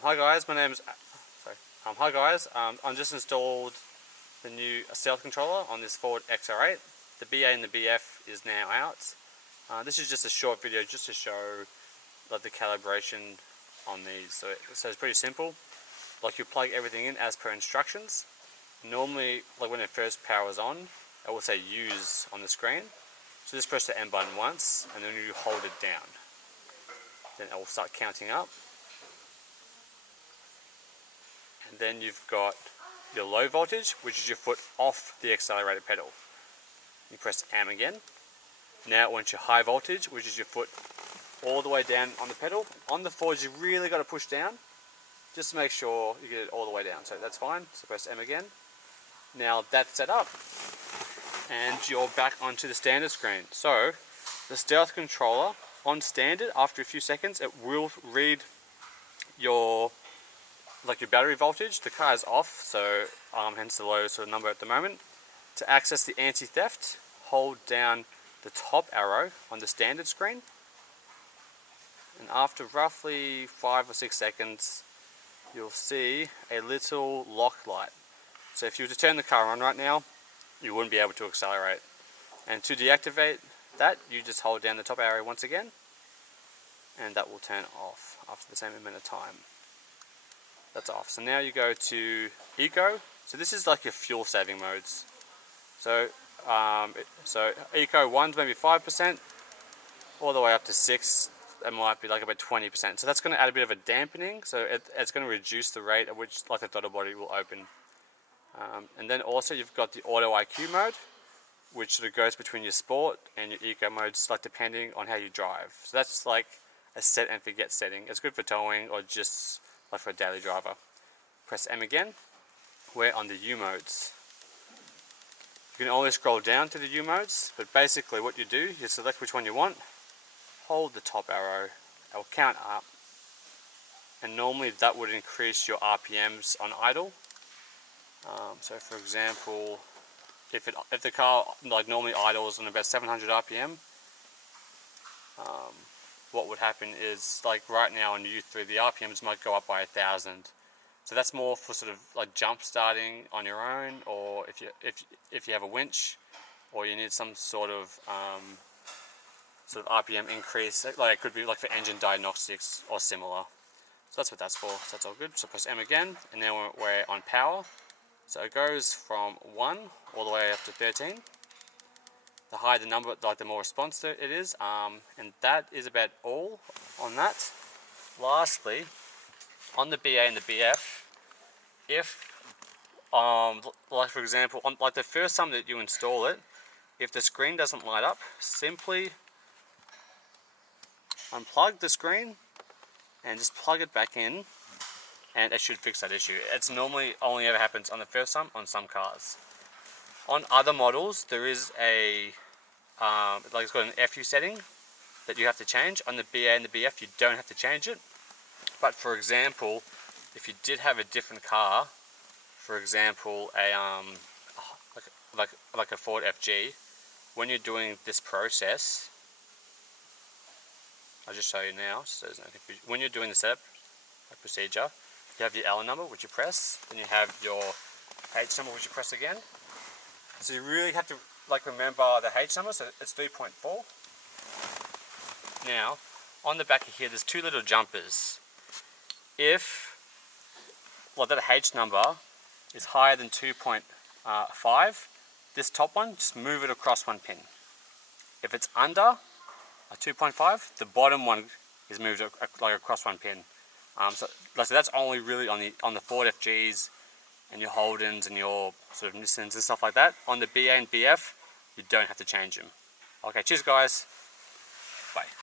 Hi guys, my name's hi guys. I just installed the new stealth controller on this Ford XR8. The BA and the BF is now out. This is just a short video just to show like the calibration on these. So it's pretty simple. Like you plug everything in as per instructions. Normally, like when it first powers on, it will say use on the screen. So just press the M button once, and then you hold it down. Then it will start counting up. And then you've got your low voltage, which is your foot off the accelerator pedal. You press M again. Now it wants your high voltage, which is your foot all the way down on the pedal. On the Fords, you've really got to push down, just to make sure you get it all the way down. So that's fine. So press M again. Now that's set up, and you're back onto the standard screen. So the stealth controller on standard, after a few seconds, it will read your battery voltage. The car is off, so hence the low sort of number at the moment. To access the anti-theft, hold down the top arrow on the standard screen, and after roughly 5 or 6 seconds, you'll see a little lock light. So if you were to turn the car on right now, you wouldn't be able to accelerate. And to deactivate that, you just hold down the top arrow once again, and that will turn off after the same amount of time. That's off. So now you go to Eco. So this is like your fuel saving modes. So Eco 1's maybe 5%, all the way up to 6. It might be like about 20%. So that's going to add a bit of a dampening. So it's going to reduce the rate at which the throttle body will open. And then also you've got the Auto IQ mode, which sort of goes between your sport and your eco modes, like depending on how you drive. So that's like a set and forget setting. It's good for towing or just like for a daily driver. Press M again. We're on the U modes. You can always scroll down to the U modes, but basically what you do, you select which one you want, hold the top arrow, it will count up, and normally that would increase your RPMs on idle. So for example, if the car like normally idles on about 700 RPM, what would happen is, like right now on U3, the RPMs might go up by 1,000. So that's more for sort of like jump starting on your own, or if you have a winch, or you need some sort of RPM increase. Like it could be like for engine diagnostics or similar. So that's what that's for. So that's all good. So press M again, and then we're on power. So it goes from 1 all the way up to 13. The higher the number, like the more response it is, and that is about all on that. Lastly, on the BA and the BF, if like for example, on like the first time that you install it, if the screen doesn't light up, simply unplug the screen and just plug it back in, and it should fix that issue. It's normally only ever happens on the first time on some cars. On other models, there is a like it's got an FU setting that you have to change. On the BA and the BF, you don't have to change it. But for example, if you did have a different car, for example, like a Ford FG, when you're doing this process, I'll just show you now, so there's no confusion. When you're doing the setup procedure, you have your L number, which you press, then you have your H number, which you press again. So you really have to like remember the H number, so it's 3.4. Now, on the back of here, there's 2 little jumpers. If that H number is higher than 2.5, this top one, just move it across 1 pin. If it's under a 2.5, the bottom one is moved like across 1 pin. So that's only really on the Ford FGs and your Holdens and your sort of Nissans and stuff like that. On the BA and BF, you don't have to change them. Okay, cheers guys. Bye.